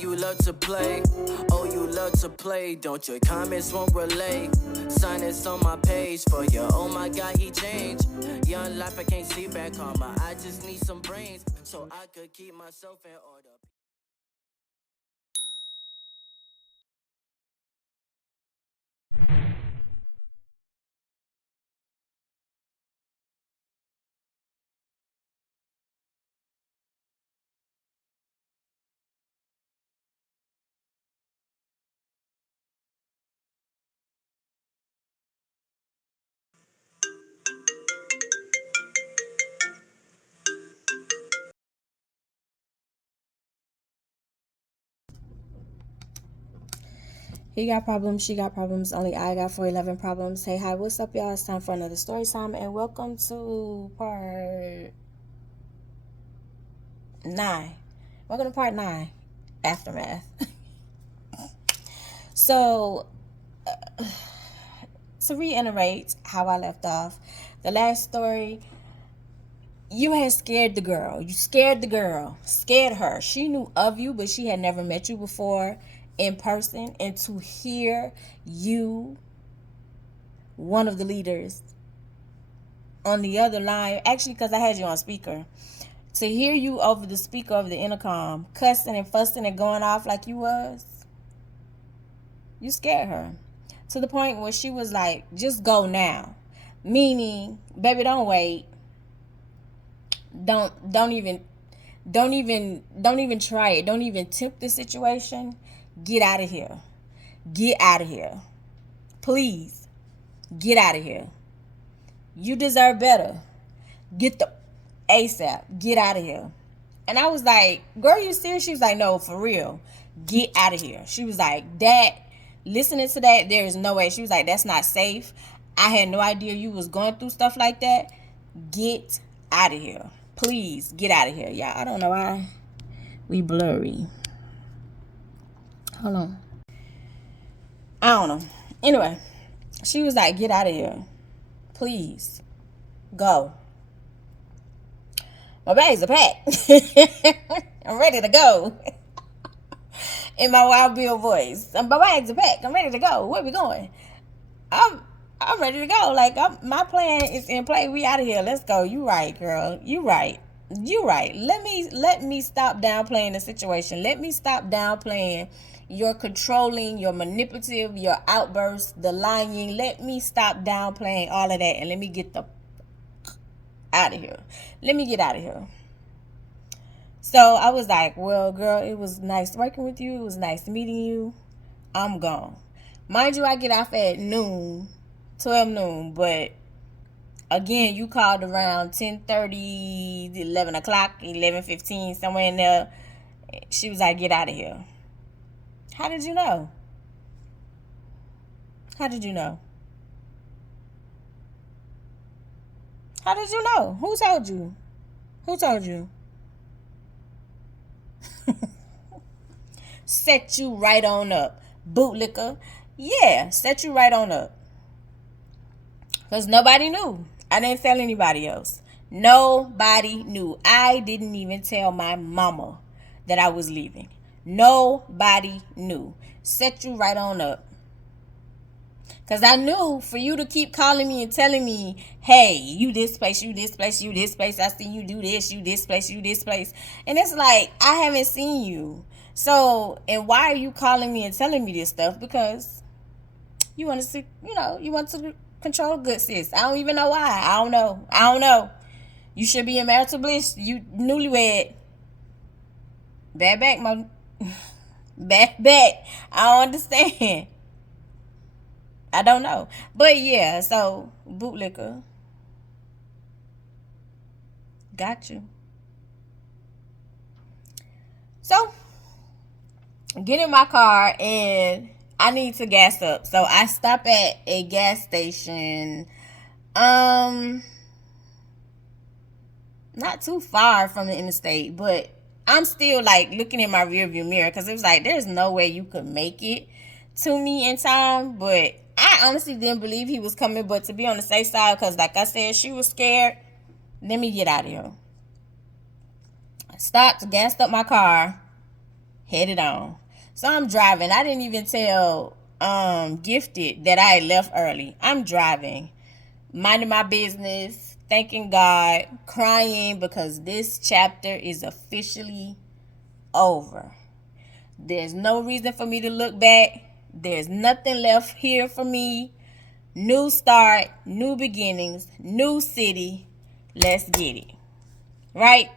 you love to play. Oh, you love to play. Don't your comments won't relay. Sign this on my page for you. Oh my God, he changed. Young life, I can't see back karma. I just need some brains so I could keep myself in order. He got problems, she got problems, only I got 411 problems. Hey, hi, what's up, y'all? It's time for another story time, and welcome to part 9. Welcome to part 9, Aftermath. So, to reiterate how I left off, the last story, you had scared the girl. You scared the girl, scared her. She knew of you, but she had never met you before in person. And to hear you, one of the leaders, on the other line, actually, because I had you on speaker, to hear you over the speaker of the intercom, cussing and fussing and going off like you was, you scared her. To the point where she was like, just go now. Meaning, baby, don't wait. Don't even try it. Don't even tempt the situation. Get out of here. Get out of here. Please. Get out of here. You deserve better. Get the ASAP. Get out of here. And I was like, girl, you serious? She was like, no, for real. Get out of here. She was like, that, listening to that, there is no way. She was like, that's not safe. I had no idea you was going through stuff like that. Get out of here. Please, get out of here. Y'all, I don't know why we blurry. Hold on. I don't know. Anyway, she was like, get out of here. Please. Go. My bags are packed. I'm ready to go. In my Wild Bill voice. My bags are packed. I'm ready to go. Where we going? I'm ready to go. Like, my plan is in play. We out of here. Let's go. You right, girl. You right. Let me stop downplaying the situation. Let me stop downplaying your controlling, your manipulative, your outbursts, the lying. Let me stop downplaying all of that, and let me get the out of here. Let me get out of here. So I was like, well, girl, it was nice working with you. It was nice meeting you. I'm gone. Mind you, I get off at noon, 12 noon, but again, you called around 10:30, 11 o'clock, 11:15, somewhere in there. She was like, get out of here. How did you know? How did you know? How did you know? Who told you? Who told you? Set you right on up. Bootlicker. Yeah, set you right on up. Because nobody knew. I didn't tell anybody else. Nobody knew. I didn't even tell my mama that I was leaving. Nobody knew. Set you right on up. Because I knew for you to keep calling me and telling me, hey, you this place, you this place, you this place. I seen you do this, you this place, you this place. And it's like, I haven't seen you. So, and why are you calling me and telling me this stuff? Because you want to see, you want to control good, sis. I don't even know why. I don't know. You should be in marital bliss. You newlywed. Bad back, bad back. I don't understand. I don't know. But yeah, so bootlicker. Got you. So get in my car and I need to gas up. So I stop at a gas station. Not too far from the interstate, but I'm still like looking in my rearview mirror because it was like there's no way you could make it to me in time. But I honestly didn't believe he was coming. But to be on the safe side, because like I said, she was scared. Let me get out of here. I stopped, gassed up my car. headed on. So I'm driving. I didn't even tell Gifted that I had left early. I'm driving, minding my business, thanking God, crying because this chapter is officially over. There's no reason for me to look back. There's nothing left here for me. New start, new beginnings, new city. Let's get it. Right?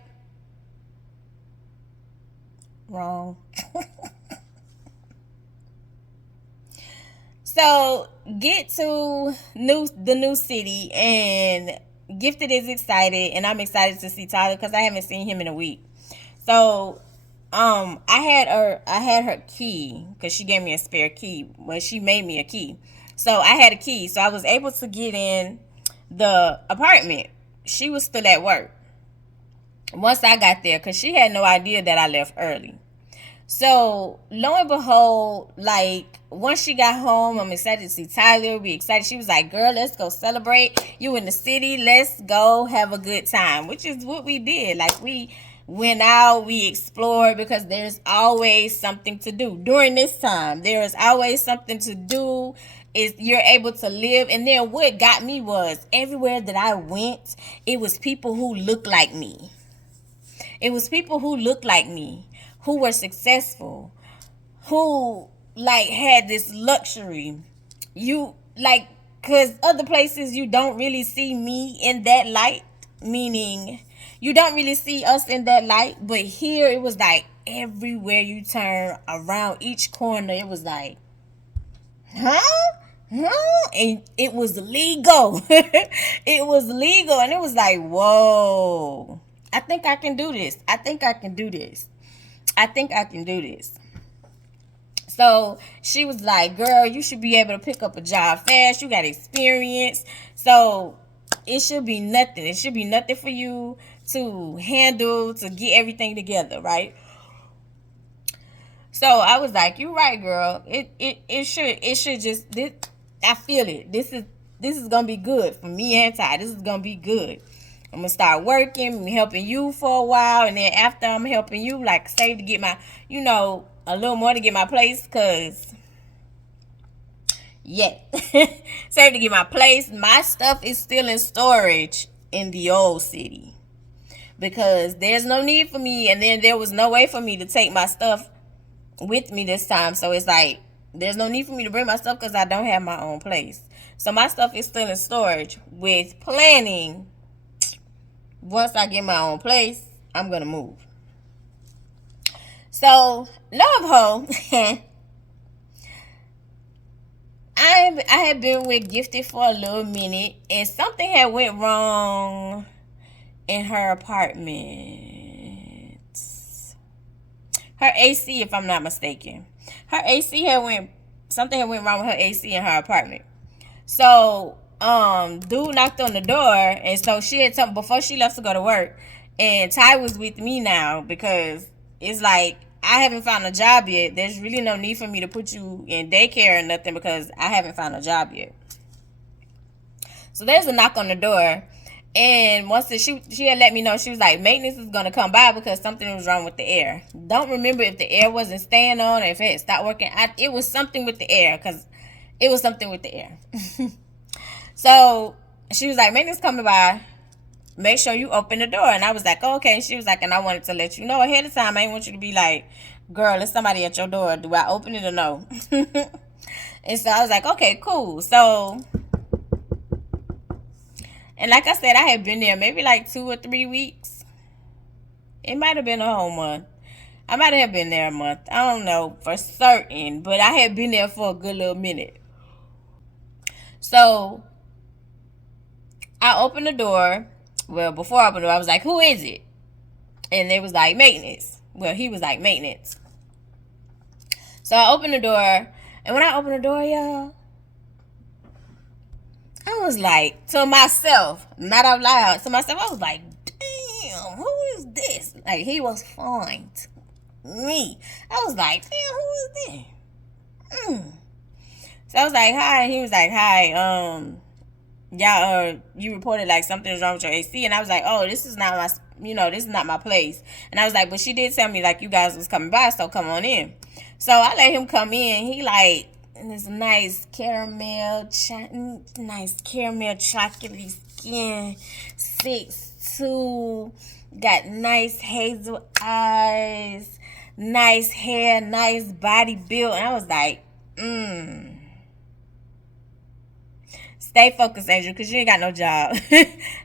Wrong. So get to the new city, and Gifted is excited, and I'm excited to see Tyler because I haven't seen him in a week. So I had her key because she gave me a spare key. Well, she made me a key. So I had a key. So I was able to get in the apartment. She was still at work once I got there because she had no idea that I left early. So lo and behold, like once she got home, I'm excited to see Tyler. We excited. She was like, "Girl, let's go celebrate. You in the city. Let's go have a good time," which is what we did. Like we went out, we explored because there's always something to do during this time. There is always something to do. Is you're able to live. And then what got me was everywhere that I went, it was people who looked like me. It was people who looked like me, who were successful, who like had this luxury. You like, cause other places you don't really see me in that light, meaning you don't really see us in that light. But here it was like everywhere you turn, around each corner, it was like, huh? And it was legal. It was legal, and it was like, whoa. I think I can do this. I think I can do this. I think I can do this. So she was like, girl, you should be able to pick up a job fast. You got experience. So it should be nothing. It should be nothing for you to handle, to get everything together, right? So I was like, you're right, girl. It should just this, I feel it. This is gonna be good for me and Ty. This is gonna be good. I'm gonna start working, helping you for a while, and then after I'm helping you, like save to get my, a little more to get my place, cause yeah, save to get my place. My stuff is still in storage in the old city because there's no need for me, and then there was no way for me to take my stuff with me this time. So it's like there's no need for me to bring my stuff because I don't have my own place. So my stuff is still in storage with planning. Once I get my own place, I'm gonna move. So, love ho. I had been with Gifted for a little minute, and something had went wrong in her apartment. Her AC, if I'm not mistaken. Something had went wrong with her AC in her apartment. So, dude knocked on the door, and so she had something before she left to go to work, and Ty was with me now because it's like I haven't found a job yet. There's really no need for me to put you in daycare or nothing because I haven't found a job yet. So there's a knock on the door, and once she had let me know, she was like, maintenance is gonna come by because something was wrong with the air. Don't remember if the air wasn't staying on or if it had stopped working. It was something with the air because it was something with the air. So she was like, maintenance coming by. Make sure you open the door. And I was like, oh, okay. And she was like, and I wanted to let you know ahead of time. I didn't want you to be like, girl, there's somebody at your door. Do I open it or no? And so I was like, okay, cool. So, and like I said, I had been there maybe like 2 or 3 weeks. It might have been a whole month. I might have been there a month. I don't know for certain. But I had been there for a good little minute. So I opened the door. Well, before I opened the door, I was like, who is it? And it was like, maintenance. Well, he was like, maintenance. So I opened the door. And when I opened the door, y'all, I was like, to myself, not out loud, to myself, I was like, damn, who is this? Like, he was fine to me. I was like, damn, who is this? So I was like, hi. And he was like, hi, y'all, you reported like something was wrong with your AC. And I was like, oh, this is not this is not my place. And I was like, but she did tell me, like, you guys was coming by, so come on in. So I let him come in. He like, this nice caramel chocolatey skin, 6'2", got nice hazel eyes, nice hair, nice body build. And I was like, stay focused, Angel, because you ain't got no job.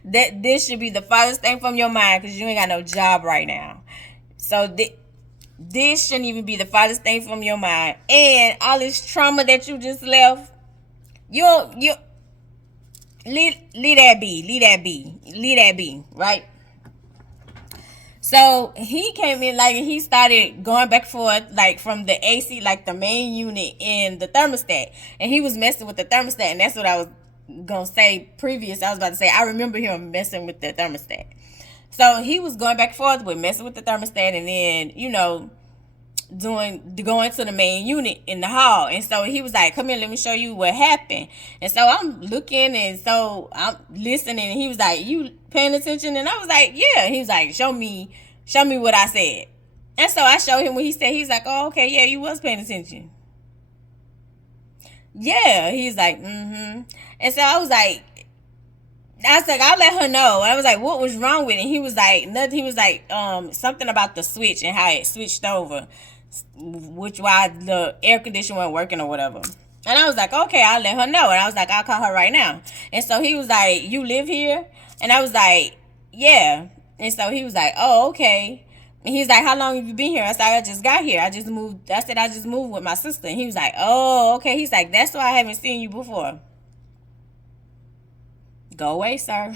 This should be the farthest thing from your mind, because you ain't got no job right now. So this shouldn't even be the farthest thing from your mind. And all this trauma that you just left, you leave that be, right? So he came in, like, and he started going back and forth, like, from the AC, like, the main unit and the thermostat. And he was messing with the thermostat, and that's what I was gonna say previous. I was about to say, I remember him messing with the thermostat. So he was going back and forth with messing with the thermostat, and then, going to the main unit in the hall. And so he was like, come here, let me show you what happened. And so I'm looking, and so I'm listening, and he was like, you paying attention? And I was like, yeah. He was like, show me what I said. And so I showed him what he said. He's like, oh, okay, yeah, you was paying attention. Yeah. He's like, And so I was like, I'll let her know. I was like, what was wrong with it? And he was like, nothing. He was like, something about the switch and how it switched over, which why the air conditioner wasn't working or whatever. And I was like, okay, I'll let her know. And I was like, I'll call her right now. And so he was like, you live here? And I was like, yeah. And so he was like, oh, okay. And he's like, how long have you been here? I said, I just got here. I just moved with my sister. And he was like, oh, okay. He's like, that's why I haven't seen you before. Go away, sir.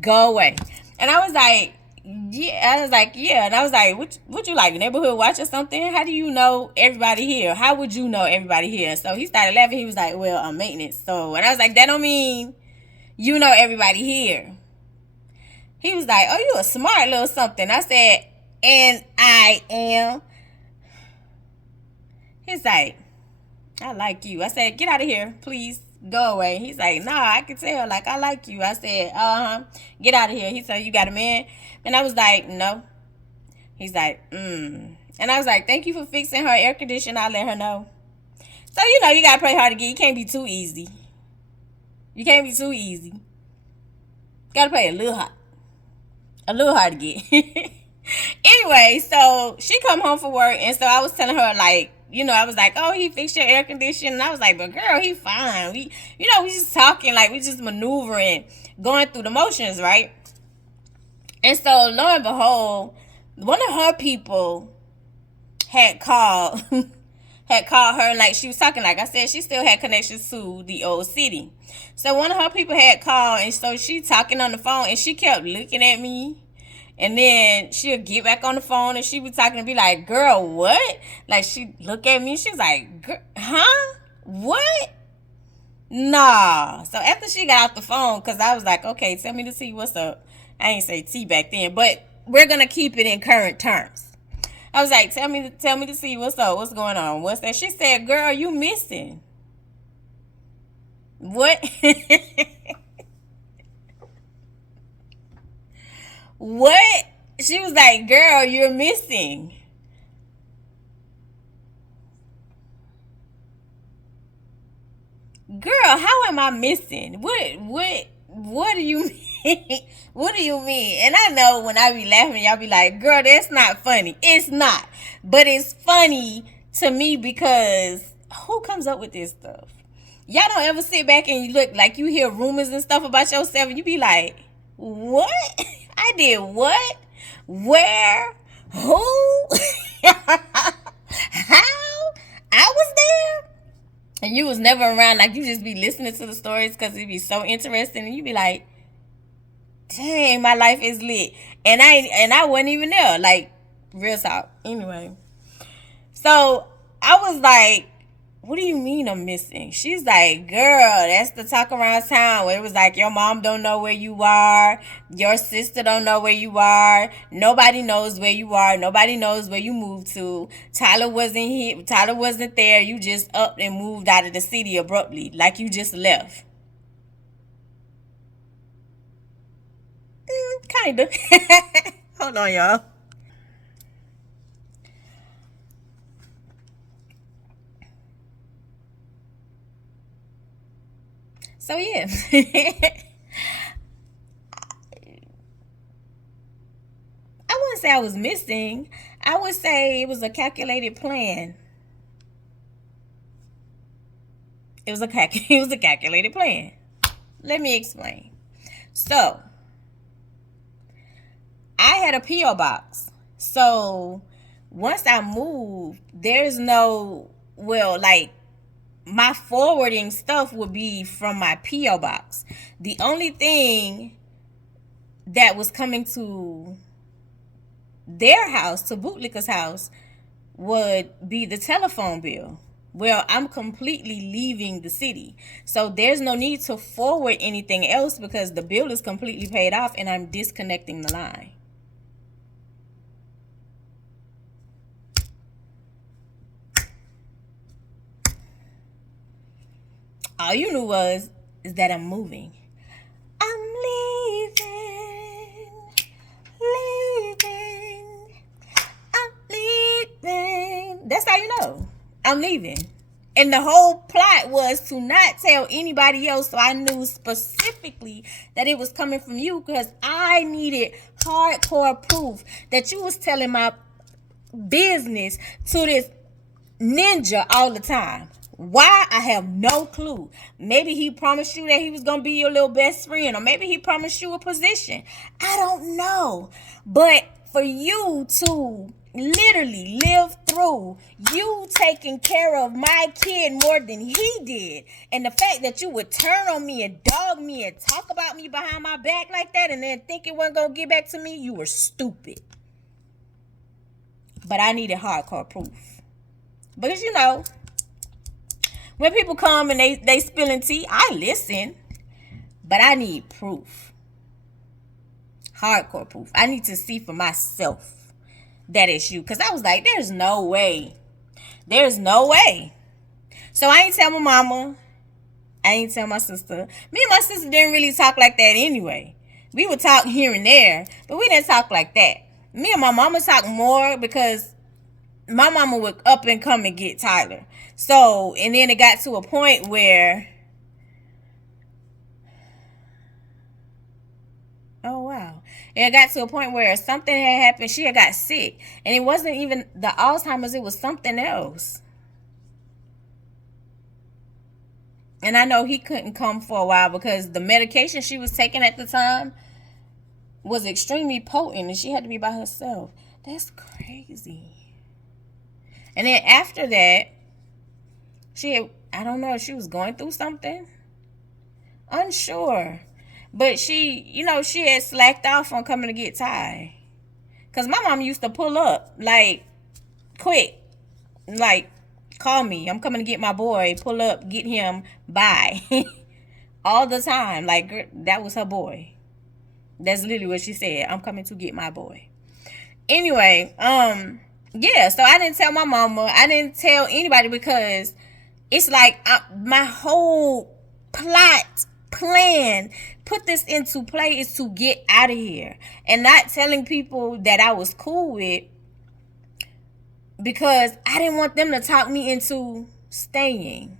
Go away. And I was like, yeah. And I was like, what you like, neighborhood watch or something? How do you know everybody here? How would you know everybody here? So he started laughing. He was like, well, I'm maintenance. So, and I was like, that don't mean you know everybody here. He was like, oh, you a smart little something. I said, and I am. He's like, I like you. I said, get out of here, please. Go away. He's like, nah, I can tell. Like, I like you. I said, get out of here. He said, you got a man? And I was like, no. He's like, And I was like, thank you for fixing her air conditioner. I'll let her know. So, you got to play hard to get. You can't be too easy. You got to play a little hard to get. Anyway, so she come home from work. And so I was telling her, like, I was like, oh, he fixed your air conditioner. And I was like, but girl, he fine. We just talking, like, we just maneuvering, going through the motions, right? And so, lo and behold, one of her people had called her, like, she was talking, like I said, she still had connections to the old city. So one of her people had called, and so she talking on the phone, and she kept looking at me. And then she'll get back on the phone, and she be talking and be like, girl, what? Like, she look at me, she's like, huh? What? Nah. So after she got off the phone, because I was like, okay, tell me to see what's up. I ain't say T back then, but we're going to keep it in current terms. I was like, tell me to see what's up, what's going on, what's that? She said, girl, you missing. What? What? She was like, girl, you're missing. Girl, how am I missing? What do you mean? What do you mean? And I know when I be laughing, y'all be like, girl, that's not funny. It's not. But it's funny to me because who comes up with this stuff? Y'all don't ever sit back and you look like you hear rumors and stuff about yourself and you be like, what? I did what? Where? Who? How? I was there? And you was never around. Like, you just be listening to the stories because it be so interesting. And you be like, dang, my life is lit. And I wasn't even there. Like, real talk. Anyway. So, I was like, what do you mean I'm missing? She's like, girl, that's the talk around town where it was like, your mom don't know where you are. Your sister don't know where you are. Nobody knows where you are. Nobody knows where you moved to. Tyler wasn't here. Tyler wasn't there. You just up and moved out of the city abruptly. Like you just left. Kinda. Hold on, y'all. So yeah. I wouldn't say I was missing. I would say it was a calculated plan. It was a calculated plan. Let me explain. So, I had a P.O. box. So, once I moved, there's no, well, like, my forwarding stuff would be from my P.O. box. The only thing that was coming to their house, to Bootlicker's house, would be the telephone bill. Well, I'm completely leaving the city. So there's no need to forward anything else because the bill is completely paid off and I'm disconnecting the line. All you knew is that I'm moving. I'm leaving. I'm leaving. That's how you know. I'm leaving. And the whole plot was to not tell anybody else, so I knew specifically that it was coming from you because I needed hardcore proof that you was telling my business to this ninja all the time. Why? I have no clue. Maybe he promised you that he was going to be your little best friend, or maybe he promised you a position. I don't know. But for you to literally live through you taking care of my kid more than he did, and the fact that you would turn on me and dog me and talk about me behind my back like that and then think it wasn't going to get back to me, you were stupid. But I needed hardcore proof. Because, you know, when people come and they spilling tea, I listen. But I need proof. Hardcore proof. I need to see for myself that it's you. Because I was like, there's no way. There's no way. So I ain't tell my mama. I ain't tell my sister. Me and my sister didn't really talk like that anyway. We would talk here and there, but we didn't talk like that. Me and my mama talk more because my mama would up and come and get Tyler. So, and then it got to a point where, oh wow. It got to a point where something had happened. She had got sick. And it wasn't even the Alzheimer's, it was something else. And I know he couldn't come for a while because the medication she was taking at the time was extremely potent and she had to be by herself. That's crazy. And then after that, I don't know if she was going through something. Unsure. But she had slacked off on coming to get Ty. Because my mom used to pull up, like, quick. Like, call me. I'm coming to get my boy. Pull up, get him, bye. All the time. Like, that was her boy. That's literally what she said. I'm coming to get my boy. Anyway, yeah, so I didn't tell my mama. I didn't tell anybody because it's like my whole plan, put this into play is to get out of here. And not telling people that I was cool with because I didn't want them to talk me into staying.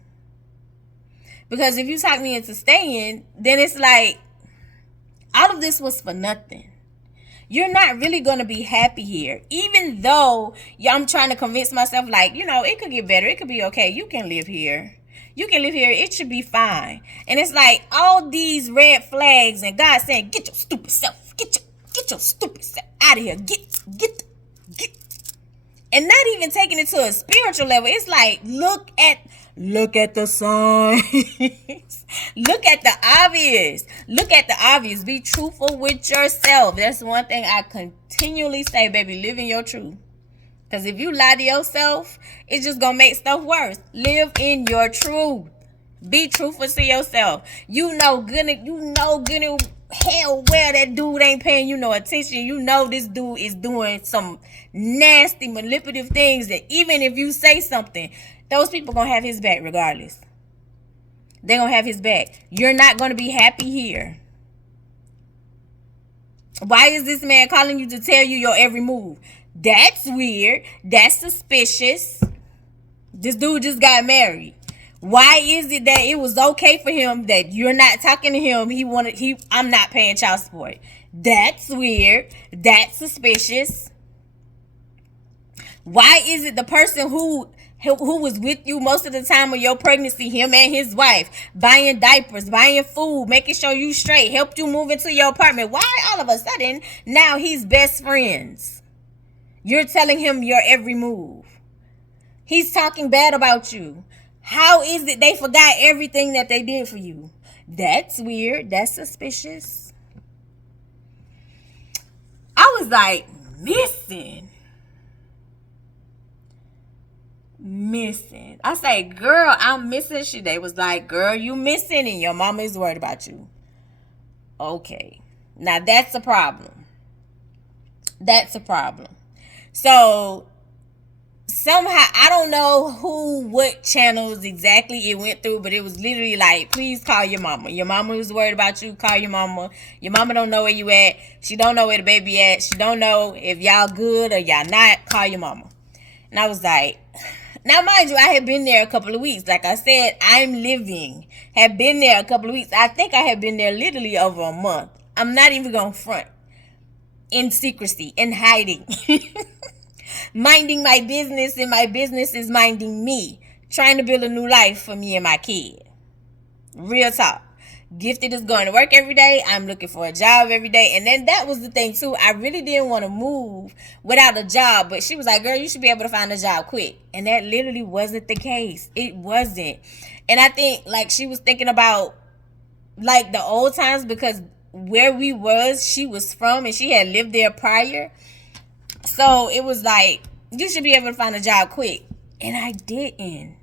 Because if you talk me into staying, then it's like all of this was for nothing. You're not really going to be happy here. Even though I'm trying to convince myself, like, you know, it could get better. It could be okay. You can live here. You can live here. It should be fine. And it's like all these red flags and God saying, get your stupid self. Get your stupid self out of here. Get. And not even taking it to a spiritual level. It's like, look at the signs. Look at the obvious. Look at the obvious. Be truthful with yourself. That's one thing I continually say, baby. Live in your truth. Because if you lie to yourself, it's just going to make stuff worse. Live in your truth. Be truthful to yourself. You know good hell well that dude ain't paying you no attention. You know this dude is doing some nasty manipulative things that even if you say something, those people gonna have his back regardless. They're gonna have his back. You're not gonna be happy here. Why is this man calling you to tell you your every move? That's weird. That's suspicious. This dude just got married. Why is it that it was okay for him that you're not talking to him? I'm not paying child support. That's weird. That's suspicious. Why is it the person who was with you most of the time of your pregnancy, him and his wife, buying diapers, buying food, making sure you straight, helped you move into your apartment? Why all of a sudden now he's best friends? You're telling him your every move. He's talking bad about you. How is it they forgot everything that they did for you? That's weird. That's suspicious. I was like, missing. I say, girl, I'm missing. They was like, girl, you missing and your mama is worried about you. Okay. Now that's a problem. So somehow, I don't know what channels exactly it went through, but it was literally like, please call your mama. Your mama is worried about you. Call your mama. Your mama don't know where you at. She don't know where the baby at. She don't know if y'all good or y'all not. Call your mama. And I was like, now mind you, I had been there a couple of weeks. Like I said, had been there a couple of weeks. I think I had been there literally over a month. I'm not even gonna front. In secrecy, in hiding. Minding my business, and my business is minding me. Trying to build a new life for me and my kid. Real talk. Gifted is going to work every day. I'm looking for a job every day. And then that was the thing too. I really didn't want to move without a job. But she was like, girl, you should be able to find a job quick. And that literally wasn't the case. It wasn't. And I think like she was thinking about like the old times, because where she was from, and she had lived there prior. So it was like, you should be able to find a job quick. And I didn't.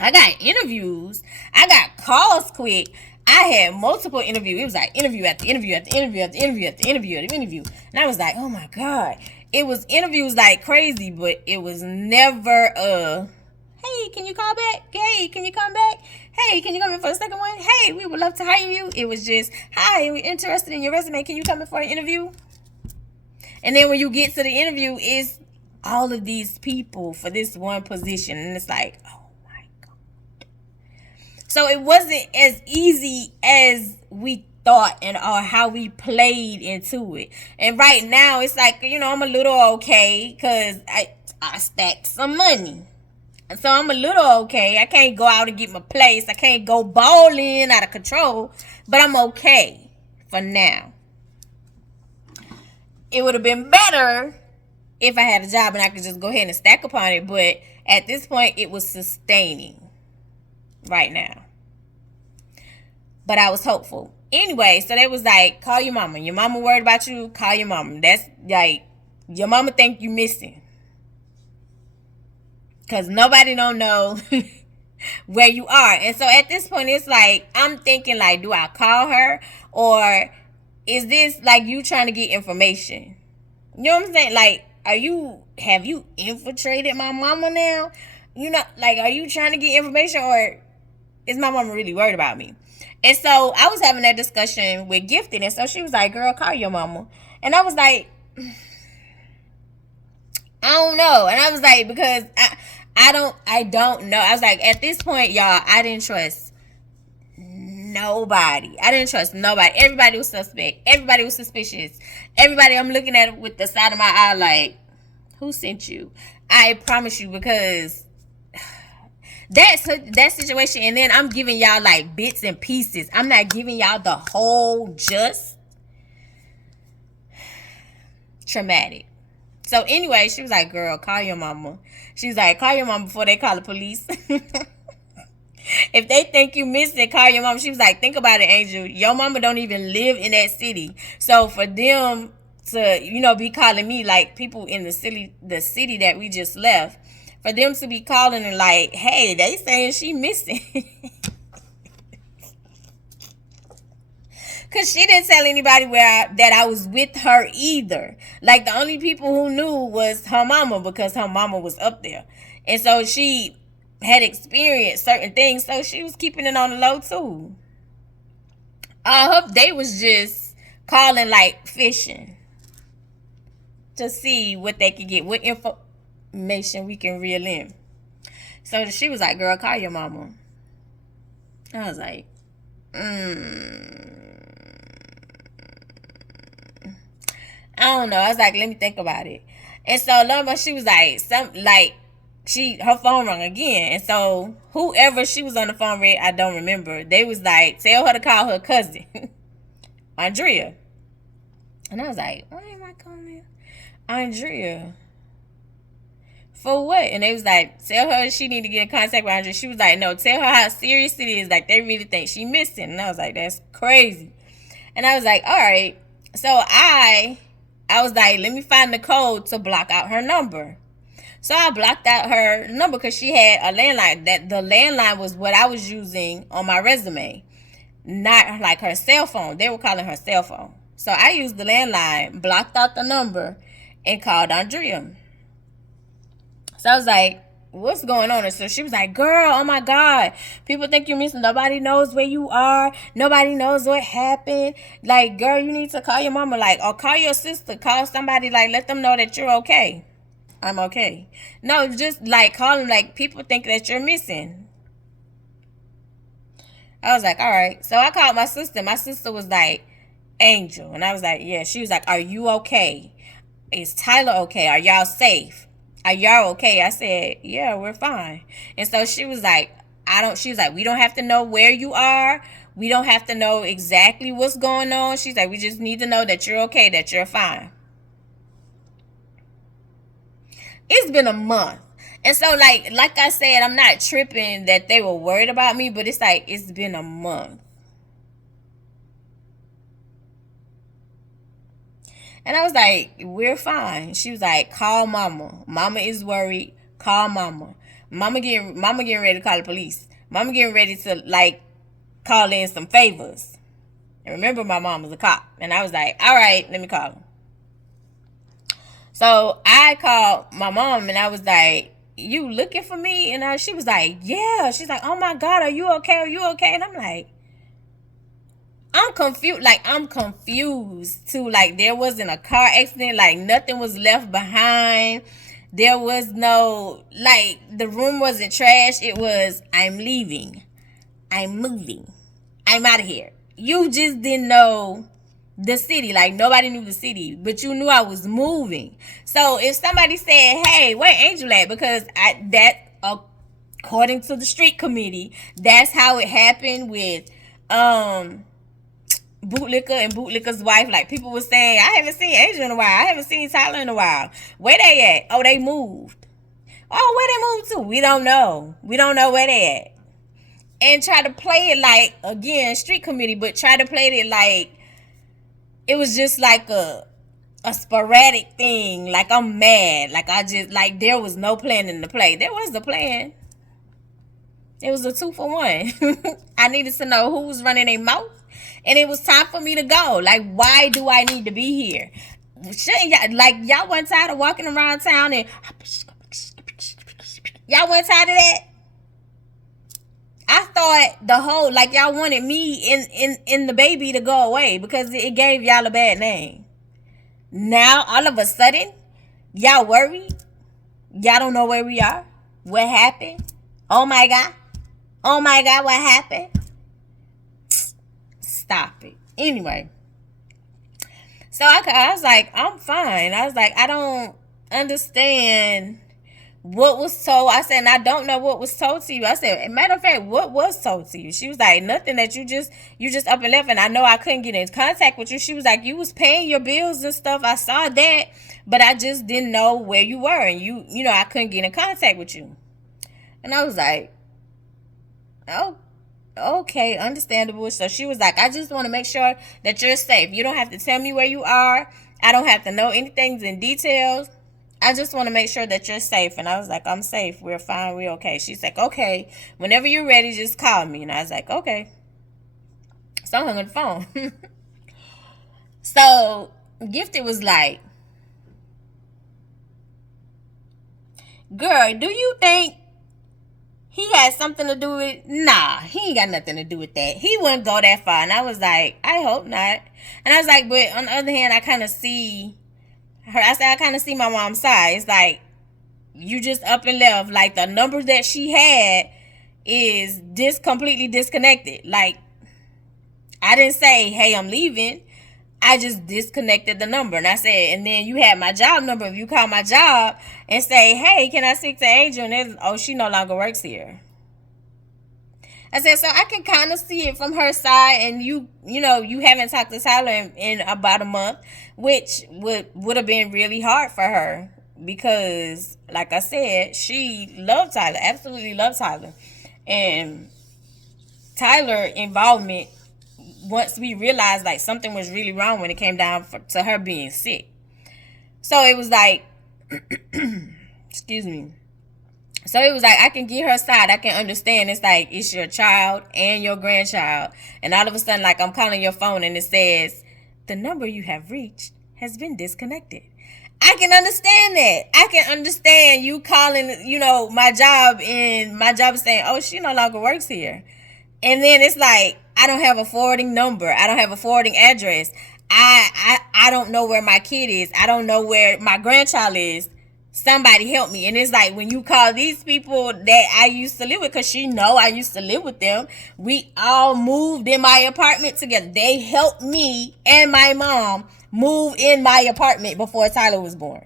I got interviews. I got calls quick. I had multiple interviews. It was like interview after interview after interview after interview after interview after interview. And I was like, oh my God. It was interviews like crazy, but it was never hey, can you call back? Hey, can you come back? Hey, can you come in for the second one? Hey, we would love to hire you. It was just, hi, we're interested in your resume. Can you come in for an interview? And then when you get to the interview, it's all of these people for this one position. And it's like, oh my God. So it wasn't as easy as we thought or how we played into it. And right now, it's like, I'm a little okay because I stacked some money. So I'm a little okay. I can't go out and get my place. I can't go balling out of control. But I'm okay for now. It would have been better if I had a job and I could just go ahead and stack upon it. But at this point, it was sustaining right now. But I was hopeful. Anyway, so they was like, call your mama. Your mama worried about you. Call your mama. That's like, your mama think you missing. Because nobody don't know where you are. And so at this point, it's like, I'm thinking like, do I call her? Or is this like you trying to get information? You know what I'm saying? Like, have you infiltrated my mama now? Like, are you trying to get information, or is my mama really worried about me? And so I was having that discussion with Gifted. And so she was like, girl, call your mama. And I was like, I don't know. And I was like, because I don't know. I was like, at this point, y'all, I didn't trust nobody. Everybody was suspect. Everybody was suspicious. Everybody, I'm looking at it with the side of my eye like, who sent you? I promise you, because that situation. And then I'm giving y'all like bits and pieces. I'm not giving y'all the whole just traumatic. So anyway, she was like, girl, call your mama. She's like, call your mama before they call the police. If they think you missing, call your mama. She was like, think about it, Angel. Your mama don't even live in that city. So for them to, be calling me, like people in the city that we just left, for them to be calling and like, hey, they saying she missing. Because she didn't tell anybody that I was with her either. Like, the only people who knew was her mama, because her mama was up there. And so she had experienced certain things, so she was keeping it on the low too. I hope they was just calling like fishing to see what they could get, what information we can reel in. So she was like, girl, call your mama. I was like, I don't know. I was like, let me think about it. And so Loma, she was like, her phone rang again. And so whoever she was on the phone with, I don't remember. They was like, tell her to call her cousin, Andrea. And I was like, why am I calling Andrea? For what? And they was like, tell her she need to get in contact with Andrea. She was like, no, tell her how serious it is. Like, they really think she missing. And I was like, that's crazy. And I was like, all right. So I was like, let me find the code to block out her number. So I blocked out her number because she had a landline. That the landline was what I was using on my resume, not like her cell phone. They were calling her cell phone. So I used the landline, blocked out the number, and called Andrea. So I was like, what's going on? And so she was like, girl, oh my God, people think you're missing. Nobody knows where you are. Nobody knows what happened. Like, girl, you need to call your mama, like, or call your sister. Call somebody, like, let them know that you're okay. I'm okay. No, just like call them, like, people think that you're missing. I was like, all right. So I called my sister. My sister was like, Angel. And I was like, yeah. She was like, are you okay? Is Tyler okay? Are y'all safe? Are y'all okay? I said, yeah, we're fine. And so she was like, she was like, we don't have to know where you are. We don't have to know exactly what's going on. She's like, we just need to know that you're okay, that you're fine. It's been a month. And so like I said, I'm not tripping that they were worried about me, but it's like, it's been a month. And I was like, we're fine. She was like, call mama. Mama is worried. Call mama. Mama getting ready to call the police. Mama getting ready to like call in some favors. And remember, my mom was a cop. And I was like, all right, let me call her. So I called my mom and I was like, you looking for me? And she was like, yeah. She's like, oh my God, are you okay? Are you okay? And I'm like, I'm confused. Like, I'm confused too. Like, there wasn't a car accident. Like, nothing was left behind. There was no, like, the room wasn't trashed. It was, I'm leaving. I'm moving. I'm out of here. You just didn't know the city. Like, nobody knew the city, but you knew I was moving. So if somebody said, hey, where Angel at? Because according to the street committee, that's how it happened with Bootlicker and Bootlicker's wife. Like, people were saying, I haven't seen Angel in a while. I haven't seen Tyler in a while. Where they at? Oh, they moved. Oh, where they moved to? We don't know. We don't know where they at. And try to play it like, again, street committee, but try to play it like it was just like a sporadic thing. Like, I'm mad. Like, I just, like, there was no plan in the play. There was a plan. It was a 2-for-1. I needed to know who was running their mouth. And it was time for me to go. Like, why do I need to be here? Shouldn't y'all, like, y'all wasn't tired of walking around town and y'all wasn't tired of that? I thought the whole, like, y'all wanted me in the baby to go away because it gave y'all a bad name. Now, all of a sudden, y'all worried. Y'all don't know where we are. What happened? Oh my God. Oh my God, what happened? Stop it. Anyway. So I was like, I'm fine. I was like, I don't understand what was told. I said, and I don't know what was told to you. I said, matter of fact, what was told to you? She was like, nothing, that you just up and left. And I know I couldn't get in contact with you. She was like, you was paying your bills and stuff. I saw that, but I just didn't know where you were. And you know, I couldn't get in contact with you. And I was like, oh, okay, understandable. So she was like, I just want to make sure that you're safe. You don't have to tell me where you are. I don't have to know anything in details. I just want to make sure that you're safe. And I was like, I'm safe. We're fine. We're okay. She's like, okay, whenever you're ready, just call me. And I was like, okay. So I hung on the phone. So Gifted was like, girl, do you think he had something to do with it. Nah, he ain't got nothing to do with that. He wouldn't go that far. And I was like, I hope not. And I was like, but on the other hand, I kind of see her. I said, I kind of see my mom's side. It's like, you just up and left. Like, the number that she had is completely disconnected. Like, I didn't say, hey, I'm leaving. I just disconnected the number. And I said, and then you had my job number. If you call my job and say, hey, can I speak to Angel? And oh, she no longer works here. I said, so I can kind of see it from her side. And you haven't talked to Tyler in about a month, which would have been really hard for her. Because, like I said, she loved Tyler. Absolutely loved Tyler. And Tyler involvement, once we realized like something was really wrong when it came down to her being sick. So it was like, excuse me. So it was like, I can get her side. I can understand. It's like, it's your child and your grandchild. And all of a sudden, like, I'm calling your phone and it says, the number you have reached has been disconnected. I can understand that. I can understand you calling, my job, and my job is saying, oh, she no longer works here. And then it's like, I don't have a forwarding number. I don't have a forwarding address. I don't know where my kid is. I don't know where my grandchild is. Somebody help me. And it's like, when you call these people that I used to live with, because she know I used to live with them. We all moved in my apartment together. They helped me and my mom move in my apartment before Tyler was born.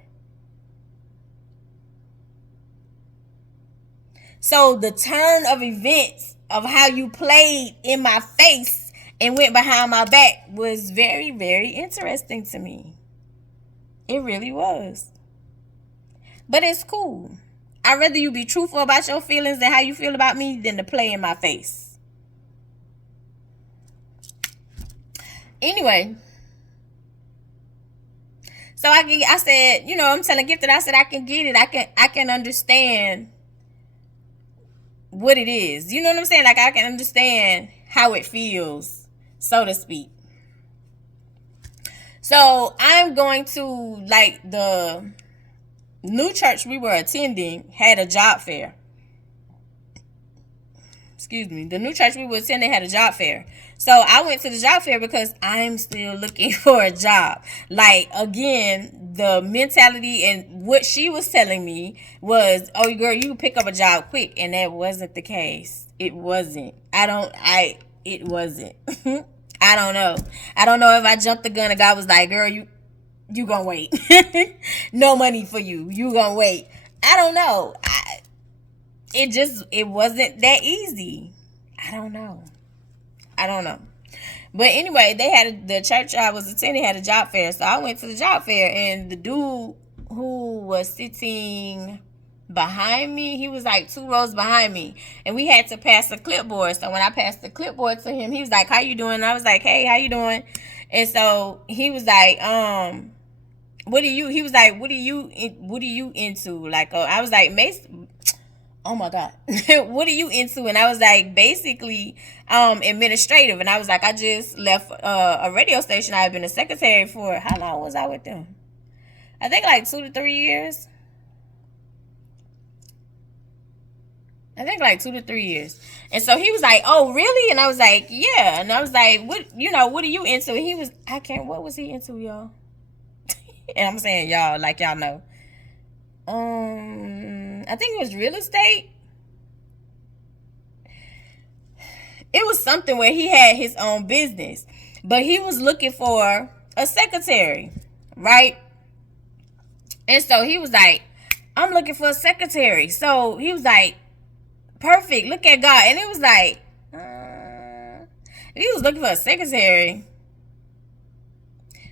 So the turn of events of how you played in my face and went behind my back was very, very interesting to me. It really was. But it's cool. I'd rather you be truthful about your feelings and how you feel about me than to play in my face. Anyway, so I said, I'm telling Gifted, I said, I can get it. I can understand what it is. You know what I'm saying? Like, I can understand how it feels, so to speak. So I'm going to, like, the new church we were attending had a job fair. Excuse me. The new church we were attending had a job fair. So I went to the job fair because I'm still looking for a job. Like, again, the mentality and what she was telling me was, oh, girl, you can pick up a job quick. And that wasn't the case. It wasn't. It wasn't. I don't know. I don't know if I jumped the gun and God was like, girl, you gonna wait. No money for you. You gonna wait. I don't know. It wasn't that easy. I don't know. But anyway, the church I was attending had a job fair. So I went to the job fair, and the dude who was sitting behind me, he was like 2 rows behind me. And we had to pass the clipboard. So when I passed the clipboard to him, he was like, how you doing? And I was like, hey, how you doing? And so he was like, what are you into? Like, I was like, oh my God, what are you into? And I was like, basically, administrative. And I was like, I just left a radio station. I had been a secretary for, how long was I with them? I think like 2 to 3 years. And so he was like, oh, really? And I was like, yeah. And I was like, what are you into? And he was, what was he into, y'all? And I'm saying y'all, like y'all know. I think it was real estate. It was something where he had his own business, but he was looking for a secretary, right? And so he was like, I'm looking for a secretary. So he was like, perfect. Look at God. And it was like, if he was looking for a secretary,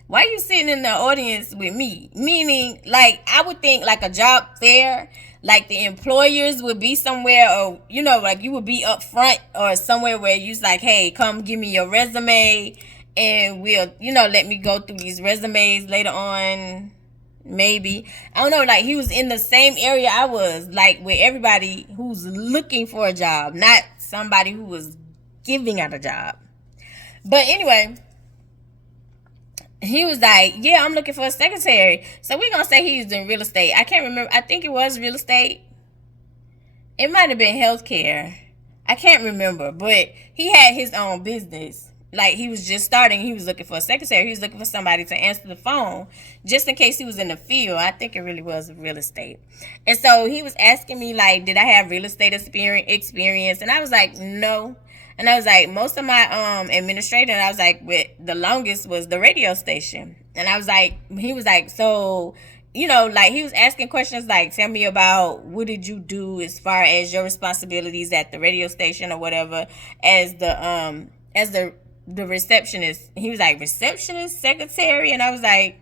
why are you sitting in the audience with me? Meaning, like, I would think like a job fair, like the employers would be somewhere, or, like you would be up front or somewhere where you're like, hey, come give me your resume and we'll, let me go through these resumes later on. Maybe. I don't know. Like, he was in the same area I was, like, with everybody who's looking for a job, not somebody who was giving out a job. But anyway, he was like, yeah, I'm looking for a secretary. So we're going to say he's in real estate. I can't remember. I think it was real estate. It might have been healthcare. I can't remember, but he had his own business. Like, he was just starting. He was looking for a secretary. He was looking for somebody to answer the phone just in case he was in the field. I think it really was real estate. And so he was asking me, like, did I have real estate experience? And I was like, no. And I was like, most of my administrator, and I was like, with the longest was the radio station. And I was like, he was like, so, you know, like, he was asking questions like, tell me about what did you do as far as your responsibilities at the radio station or whatever, as the receptionist. He was like, receptionist, secretary, and I was like,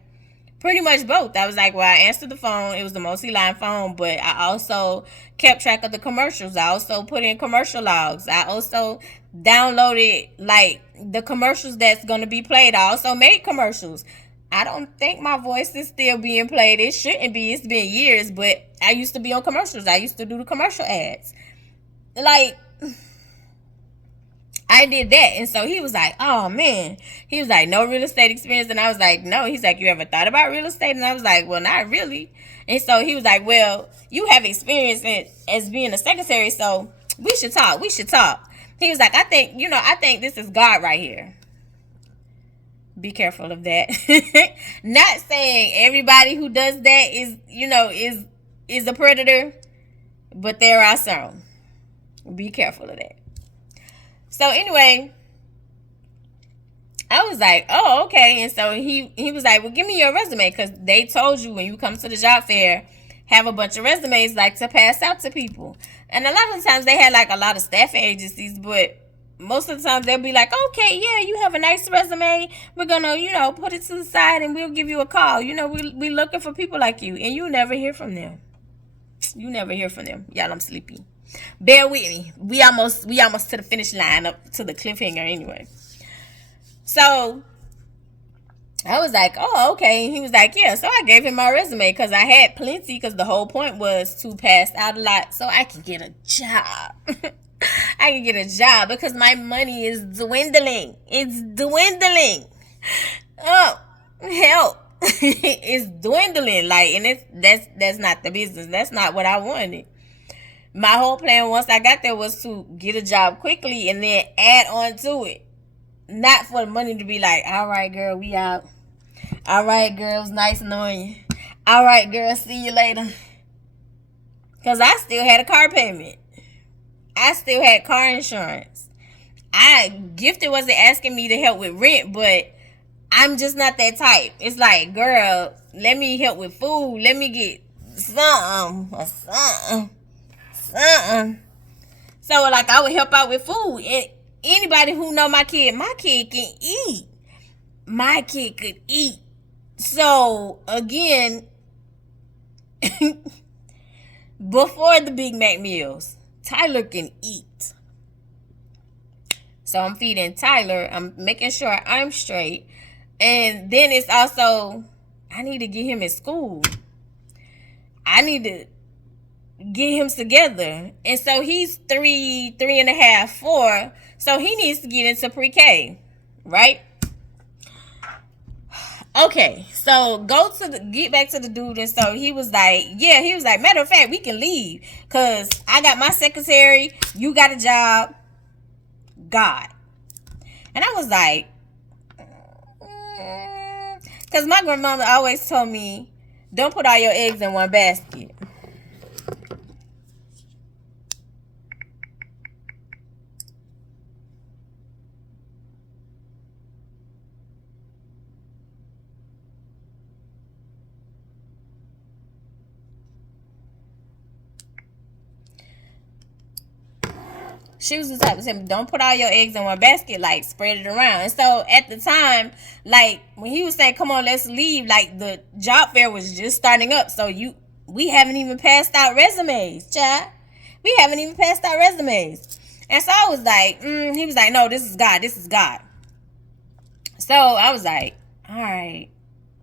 pretty much both. I was like, well, I answered the phone. It was the multi-line phone, but I also kept track of the commercials. I also put in commercial logs. I also downloaded, like, the commercials that's going to be played. I also made commercials. I don't think my voice is still being played. It shouldn't be. It's been years, but I used to be on commercials. I used to do the commercial ads. Like, I did that. And so he was like, oh man. He was like, no real estate experience. And I was like, no. He's like, you ever thought about real estate? And I was like, well, not really. And so he was like, well, you have experience as being a secretary, so we should talk. He was like, I think this is God right here. Be careful of that. Not saying everybody who does that is a predator, but there are some. Be careful of that. So anyway, I was like, oh, okay. And so he was like, well, give me your resume, because they told you when you come to the job fair, have a bunch of resumes like to pass out to people. And a lot of the times they had like a lot of staffing agencies, but most of the times they'll be like, okay, yeah, you have a nice resume. We're going to, put it to the side and we'll give you a call. We're looking for people like you. And you never hear from them. Y'all, I'm sleepy. Bear with me. We almost to the finish line, up to the cliffhanger anyway. So I was like, oh, okay. He was like, yeah. So I gave him my resume because I had plenty, because the whole point was to pass out a lot so I could get a job. I can get a job because my money is dwindling. It's dwindling. Oh, help. It's dwindling. Like, and that's not the business. That's not what I wanted. My whole plan once I got there was to get a job quickly and then add on to it. Not for the money to be like, all right, girl, we out. All right, girl, it's nice knowing you. All right, girl, see you later. Because I still had a car payment. I still had car insurance. Gifted wasn't asking me to help with rent, but I'm just not that type. It's like, girl, let me help with food. Let me get something. So, like, I would help out with food. And anybody who know my kid can eat. My kid could eat. So, again, before the Big Mac meals, Tyler can eat. So I'm feeding Tyler. I'm making sure I'm straight. And then it's also, I need to get him in school. I need to get him together. And so he's 3.5, 4. So he needs to get into pre-K, right? Okay, so get back to the dude. And so he was like, matter of fact, we can leave, because I got my secretary, you got a job, God. And I was like, because my grandmother always told me, don't put all your eggs in one basket. She was the type to say, don't put all your eggs in one basket, like, spread it around. And so at the time, like, when he was saying, come on, let's leave, like, the job fair was just starting up. So we haven't even passed out resumes, child. We haven't even passed out resumes. And so I was like, he was like, no, this is God. So I was like, all right.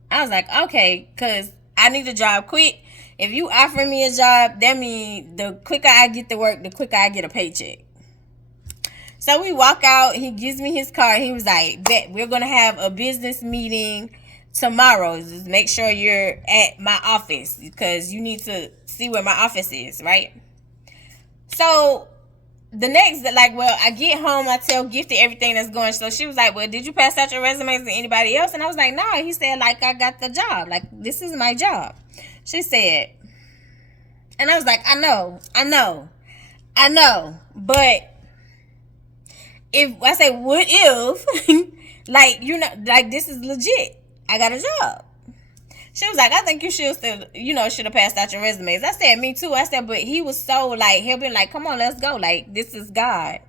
I was like, okay, because I need a job quick. If you offer me a job, that means the quicker I get to work, the quicker I get a paycheck. So we walk out. He gives me his card. He was like, bet, we're going to have a business meeting tomorrow. Just make sure you're at my office, because you need to see where my office is, right? So the next, like, well, I get home, I tell Gifted everything that's going. So she was like, well, did you pass out your resumes to anybody else? And I was like, no. He said, like, I got the job. Like, this is my job. She said, and I was like, I know. But if I say, what if, like, you know, like, this is legit. I got a job. She was like, I think you should still, should have passed out your resumes. I said, me too. I said, but he was so, like, he'll be like, come on, let's go. Like, this is God.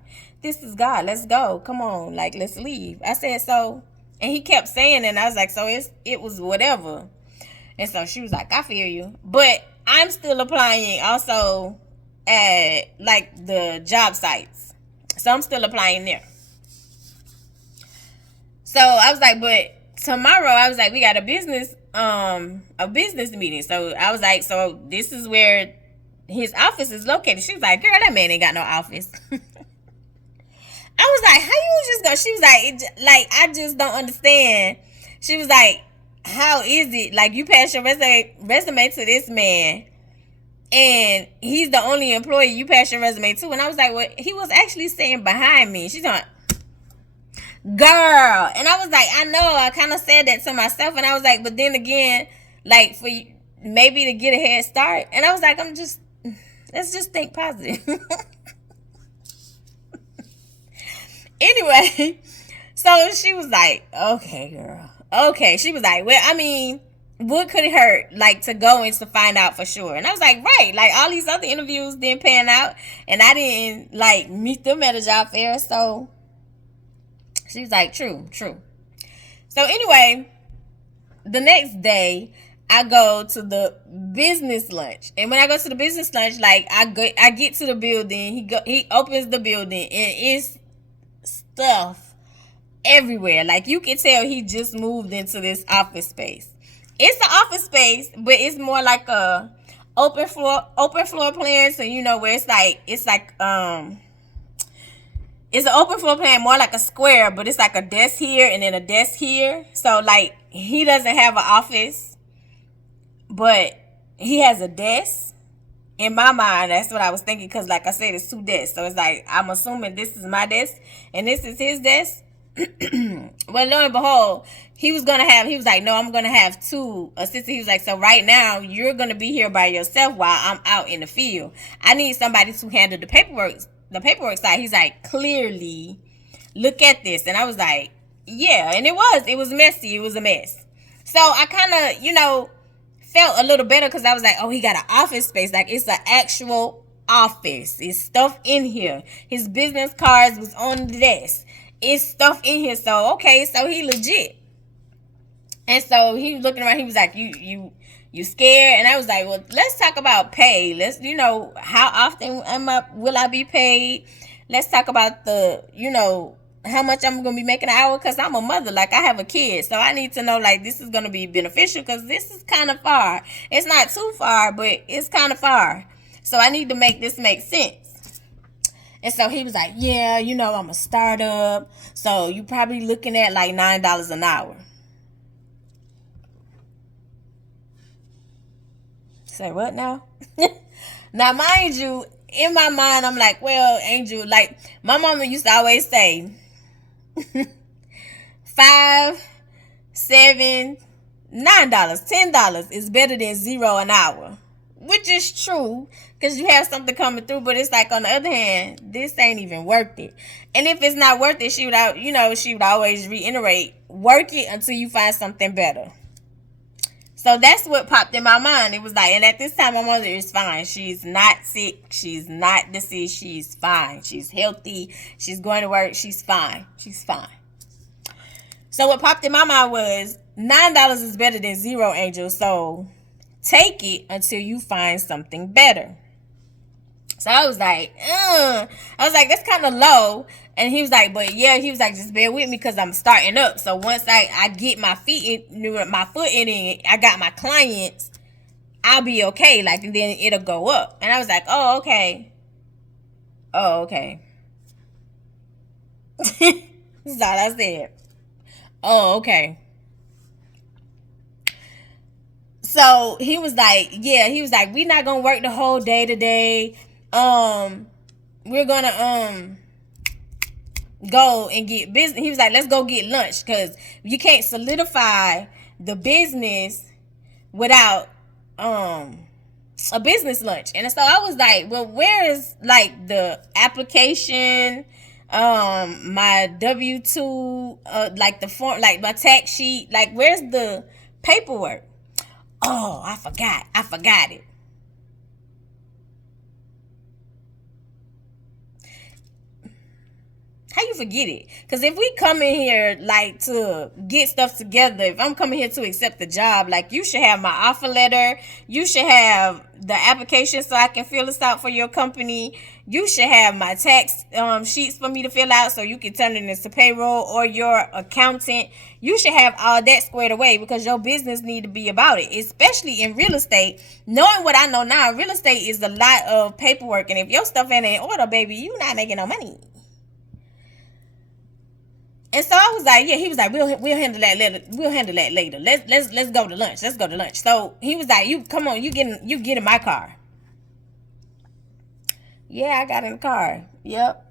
This is God. Let's go. Come on. Like, let's leave. I said, so, and he kept saying it, and I was like, so it was whatever. And so she was like, I feel you. But I'm still applying also at, like, the job sites. So I'm still applying there. So I was like, but tomorrow, I was like, we got a business meeting. So I was like, so this is where his office is located. She was like, girl, that man ain't got no office. I was like, how you just go? She was like, I just don't understand. She was like, how is it? Like, you pass your resume to this man, and he's the only employee you pass your resume to. And I was like, well, he was actually sitting behind me. She's like, girl. And I was like, I know, I kind of said that to myself. And I was like, but then again, like, for you, maybe to get a head start. And I was like, let's just think positive. Anyway, so she was like, okay, girl. Okay. She was like, well, I mean, what could it hurt, like, to go and to find out for sure? And I was like, right. Like, all these other interviews didn't pan out, and I didn't, like, meet them at a job fair. So she was like, true. So anyway, the next day, I go to the business lunch. And when I go to the business lunch, like, I get to the building. He opens the building, and it's stuff everywhere. Like, you can tell he just moved into this office space. It's an office space, but it's more like a open floor plan. So, where it's an open floor plan, more like a square, but it's like a desk here and then a desk here. So, like, he doesn't have an office, but he has a desk. In my mind, that's what I was thinking, because, like I said, it's 2 desks. So, it's like, I'm assuming this is my desk and this is his desk. Well, lo and behold, he was like, no, I'm going to have 2 assistants. He was like, so right now, you're going to be here by yourself while I'm out in the field. I need somebody to handle the paperwork side. He's like, clearly, look at this. And I was like, yeah. And it was messy. It was a mess. So I kind of, felt a little better, because I was like, oh, he got an office space. Like, it's an actual office. It's stuff in here. His business cards was on the desk. It's stuff in here. So, okay, so he legit. And so he was looking around. He was like, you scared? And I was like, well, let's talk about pay. Let's, how often will I be paid? Let's talk about the, how much I'm going to be making an hour, because I'm a mother. Like, I have a kid. So I need to know, like, this is going to be beneficial, because this is kind of far. It's not too far, but it's kind of far. So I need to make this make sense. And so he was like, yeah, I'm a startup. So you probably looking at like $9 an hour. Say what now? Now, mind you, in my mind, I'm like, well, Angel, like, my mama used to always say, 5, 7, $9, $10 is better than 0 an hour, which is true, because you have something coming through. But it's like, on the other hand, this ain't even worth it. And if it's not worth it, she would always reiterate, work it until you find something better. So that's what popped in my mind. It was like, and at this time, my mother is fine. She's not sick. She's not deceased. She's fine. She's healthy. She's going to work. She's fine. So what popped in my mind was, $9 is better than 0, Angel. So take it until you find something better. So I was like, that's kind of low. And he was like, but yeah, just bear with me, because I'm starting up. So once I get my foot in it, I got my clients, I'll be okay. Like, and then it'll go up. And I was like, oh, okay. This is all I said. Oh, okay. So he was like, we're not going to work the whole day today. we're gonna go and get business. He was like, let's go get lunch, because you can't solidify the business without a business lunch. And so I was like, well, where is like the application, my W-2, like the form, like my tax sheet, like where's the paperwork? Oh, I forgot it. How you forget it? Because if we come in here like to get stuff together, if I'm coming here to accept the job, like you should have my offer letter. You should have the application so I can fill this out for your company. You should have my tax sheets for me to fill out so you can turn it into payroll, or your accountant. You should have all that squared away, because your business need to be about it, especially in real estate. Knowing what I know now, real estate is a lot of paperwork, and if your stuff ain't in order, baby, you not making no money. And so I was like, yeah. He was like, we'll handle that later. We'll handle that later. Let's go to lunch. Let's go to lunch. So he was like, you come on, you get in my car. Yeah, I got in the car. Yep.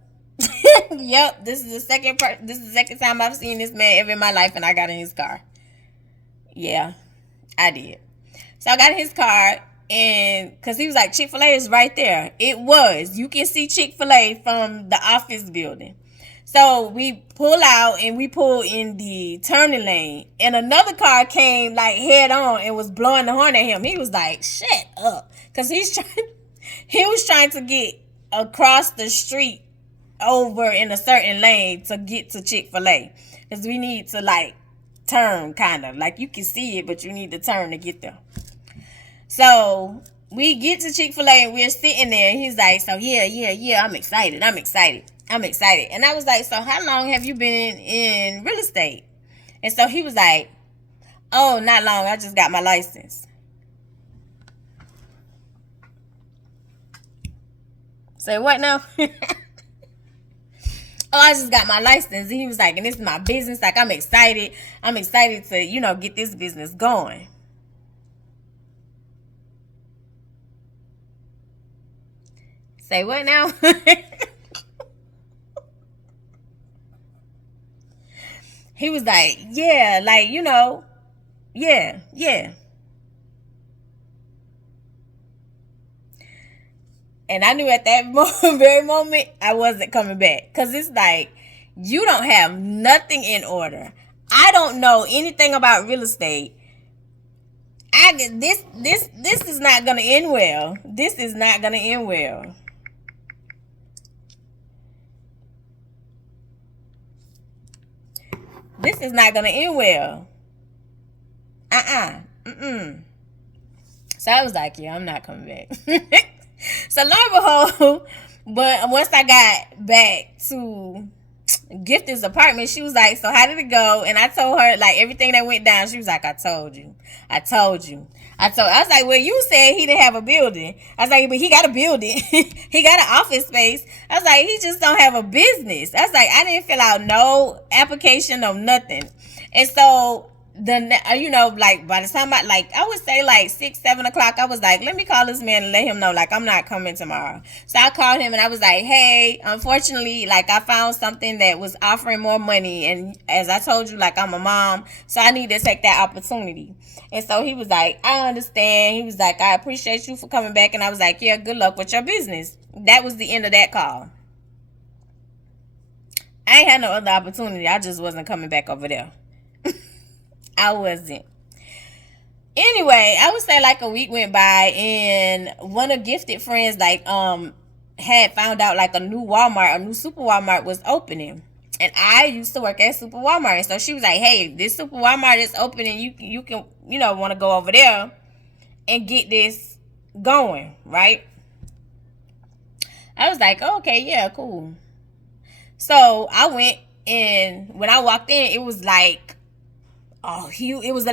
Yep. This is the second time I've seen this man ever in my life, and I got in his car. Yeah, I did. So I got in his car, and because he was like, Chick-fil-A is right there. It was. You can see Chick-fil-A from the office building. So we pull out, and we pull in the turning lane, and another car came like head on and was blowing the horn at him. He was like, shut up. Because he was trying to get across the street over in a certain lane to get to Chick-fil-A. Because we need to like turn, kind of. Like you can see it, but you need to turn to get there. So we get to Chick-fil-A, and we're sitting there, and he's like, so yeah, I'm excited. And I was like, so how long have you been in real estate? And so he was like, oh, not long. I just got my license. Say what now? Oh, I just got my license. And he was like, and this is my business. Like, I'm excited. I'm excited to, get this business going. Say what now? He was like, yeah, like, yeah. And I knew at that very moment I wasn't coming back. Because it's like, you don't have nothing in order. I don't know anything about real estate. This is not going to end well. This is not going to end well. This is not going to end well. So I was like, yeah, I'm not coming back. So lo and behold, but once I got back to Gifted apartment, she was like, so how did it go? And I told her like everything that went down. She was like, I told you. I was like, well, you said he didn't have a building. I was like, but he got a building. He got an office space. I was like, he just don't have a business. I was like, I didn't fill out no application, no nothing. And so like by the time I would say like 6-7 o'clock, I was like, let me call this man and let him know like I'm not coming tomorrow. So I called him and I was like, hey, unfortunately, like I found something that was offering more money, and as I told you, like I'm a mom, so I need to take that opportunity. And so he was like, I understand. He was like, I appreciate you for coming back. And I was like, yeah, good luck with your business. That was the end of that call. I ain't had no other opportunity. I just wasn't coming back over there. I wasn't. Anyway, I would say like a week went by, and one of Gifted friends had found out like a new Super Walmart was opening. And I used to work at Super Walmart. And so she was like, hey, this Super Walmart is opening. You can want to go over there and get this going, right? I was like, oh, okay, yeah, cool. So I went, and when I walked in, it was like, it was a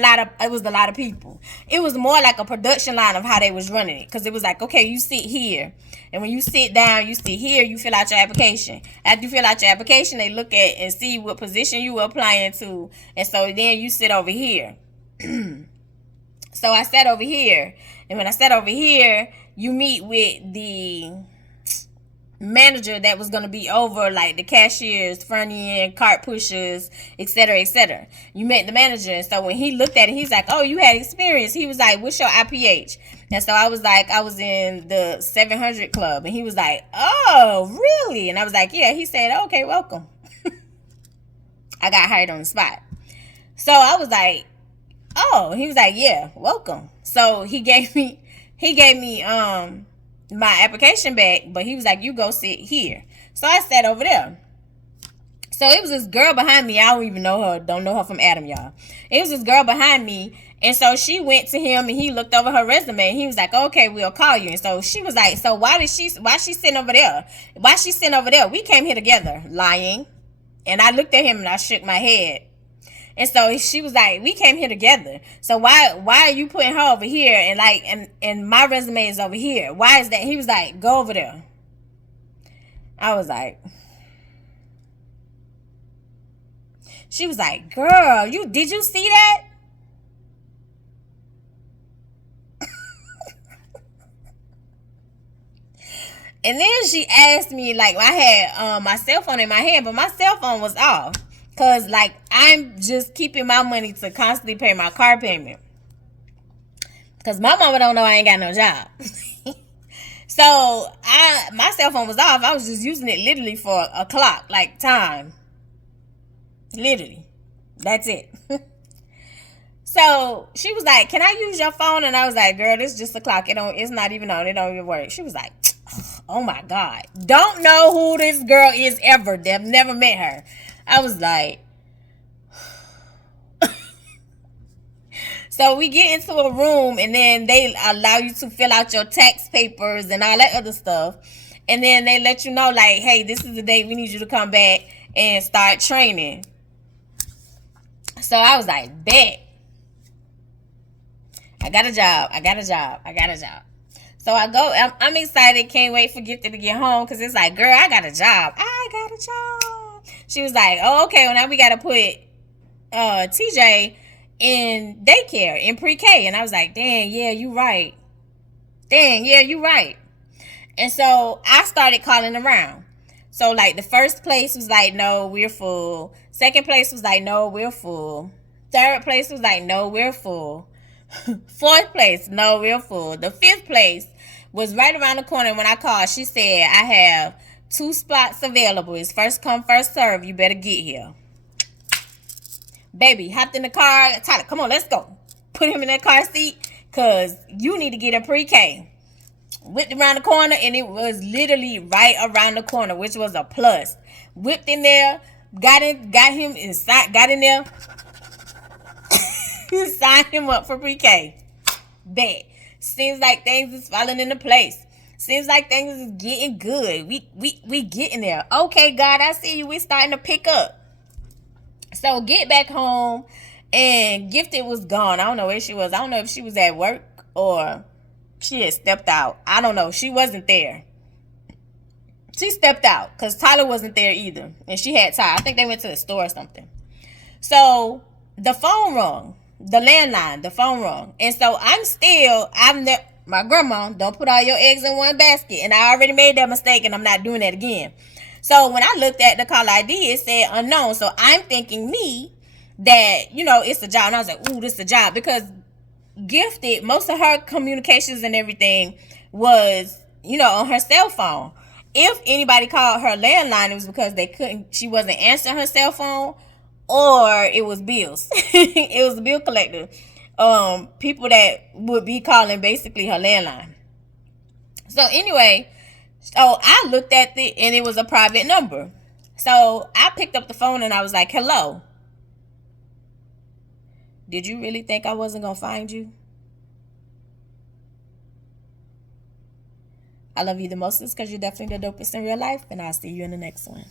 lot of people. It was more like a production line of how they was running it. Because it was like, okay, you sit here. And when you sit down, you sit here, you fill out your application. After you fill out your application, they look at and see what position you were applying to. And so then you sit over here. So I sat over here. And when I sat over here, you meet with manager that was going to be over like the cashiers, front end, cart pushers, etc., etc. You met the manager, and so when he looked at it, he's like, oh, you had experience. He was like, what's your IPH? And so I was like, I was in the 700 club, and he was like, oh, really? And I was like, yeah. He said, okay, welcome. I got hired on the spot. So I was like, oh. He was like, yeah, welcome. So he gave me my application back, but he was like, you go sit here. So I sat over there. So it was this girl behind me. I don't even know her. Don't know her from Adam, y'all. It was this girl behind me. And so she went to him, and he looked over her resume, and he was like, okay, we'll call you. And so she was like, so why she sitting over there? Why she sitting over there? We came here together. Lying. And I looked at him, and I shook my head. And so she was like, we came here together. So why are you putting her over here and like and my resume is over here? Why is that? He was like, go over there. I was like, she was like, girl, did you see that? And then she asked me, like, I had my cell phone in my hand, but my cell phone was off. Because, like, I'm just keeping my money to constantly pay my car payment. Because my mama don't know I ain't got no job. So, my cell phone was off. I was just using it literally for a clock, like time. Literally. That's it. So, she was like, can I use your phone? And I was like, girl, this is just a clock. It's not even on. It don't even work. She was like, oh my God. Don't know who this girl is ever. They've never met her. I was like, so we get into a room, and then they allow you to fill out your tax papers and all that other stuff. And then they let you know, like, hey, this is the date we need you to come back and start training. So I was like, bet. I got a job. So I go, I'm excited, can't wait for Gifted to get home, because it's like, girl, I got a job. She was like, oh, okay, well, now we got to put TJ in daycare, in pre-K. And I was like, dang, yeah, you right. And so I started calling around. So, like, the first place was like, no, we're full. Second place was like, no, we're full. Third place was like, no, we're full. Fourth place, no, we're full. The fifth place was right around the corner. When I called, she said, I have 2 spots available. It's first come, first serve. You better get here. Baby, hopped in the car. Tyler, come on, let's go. Put him in that car seat, because you need to get a pre-K. Whipped around the corner, and it was literally right around the corner, which was a plus. Whipped in there, got him inside, got in there, signed him up for pre-K. Bet. Seems like things is falling into place. Seems like things is getting good. We getting there. Okay, God, I see you. We starting to pick up. So get back home, and Gifted was gone. I don't know where she was. I don't know if she was at work or she had stepped out. I don't know. She wasn't there. She stepped out because Tyler wasn't there either. And she had Ty. I think they went to the store or something. So the phone rung. The landline, the phone rung. And so my grandma, don't put all your eggs in one basket. And I already made that mistake, and I'm not doing that again. So when I looked at the call ID, it said unknown. So I'm thinking that, it's a job. And I was like, ooh, this is a job. Because Gifted, most of her communications and everything was, on her cell phone. If anybody called her landline, it was because she wasn't answering her cell phone, or it was bills. It was a bill collector. People that would be calling basically her landline. So anyway, I looked at it, and it was a private number. So I picked up the phone, and I was like, hello. Did you really think I wasn't going to find you? I love you the most because you're definitely the dopest in real life, and I'll see you in the next one.